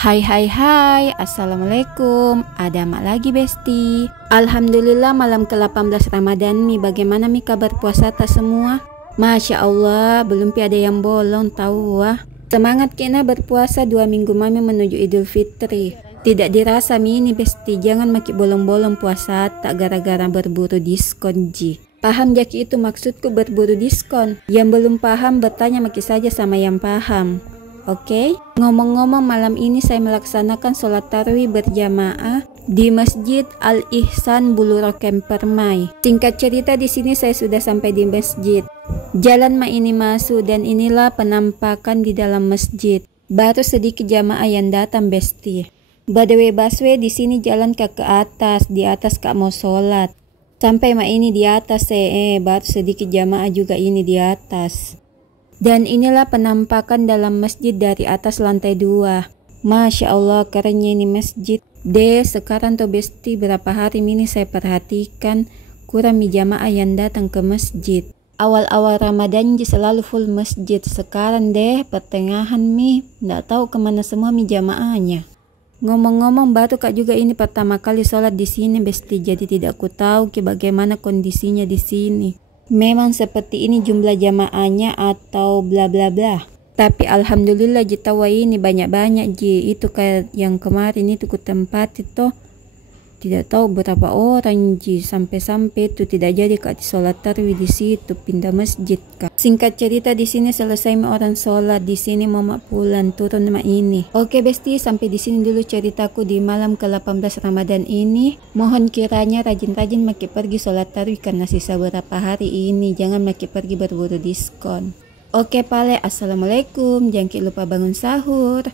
Hai hai hai, Assalamualaikum. Ada mak lagi besti. Alhamdulillah malam ke-18 Ramadan mi. Bagaimana mi kabar puasa tak semua? Masya Allah, belum ada yang bolong tahu wah. Semangat kena berpuasa 2 minggu mami menuju Idul Fitri. Tidak dirasa mi ini besti, jangan maki bolong-bolong puasa tak gara-gara berburu diskon ji. Paham jaki itu maksudku berburu diskon? Yang belum paham bertanya maki saja sama yang paham. Oke, ngomong-ngomong malam ini saya melaksanakan sholat tarawih berjamaah di Masjid Al-Ihsan Bulurokem Permai. Singkat cerita di sini saya sudah sampai di masjid. Jalan ma ini masuk dan inilah penampakan di dalam masjid. Baru sedikit jamaah yang datang besti. Badawi Baswe di sini jalan ke atas, di atas kak mau sholat. Sampai ma ini di atas baru sedikit jamaah juga ini di atas. Dan inilah penampakan dalam masjid dari atas lantai 2. Masya Allah kerennya ini masjid. Sekarang tuh besti berapa hari ini saya perhatikan kurang mi jamaah yang datang ke masjid. Awal-awal Ramadan selalu full masjid. Sekarang pertengahan mi nggak tahu kemana semua mi jamaahnya. Ngomong-ngomong batu kak juga ini pertama kali sholat di sini besti. Jadi tidak ku tahu bagaimana kondisinya di sini. Memang seperti ini jumlah jamaahnya atau bla bla bla. Tapi alhamdulillah jitawa ini banyak-banyak ji. Itu kayak yang kemarin itu ke tempat itu tidak tahu berapa orang ji, sampai-sampai itu tidak jadi kak di sholat tarawih di situ, pindah masjid kak. Singkat cerita di sini selesai orang sholat di sini mau pulang turun nama ini. Oke besti, sampai di sini dulu ceritaku di malam ke-18 Ramadan ini. Mohon kiranya rajin-rajin maki pergi sholat tarawih karena sisa beberapa hari ini. Jangan maki pergi berburu diskon. Oke pale, assalamualaikum. Jangan lupa bangun sahur.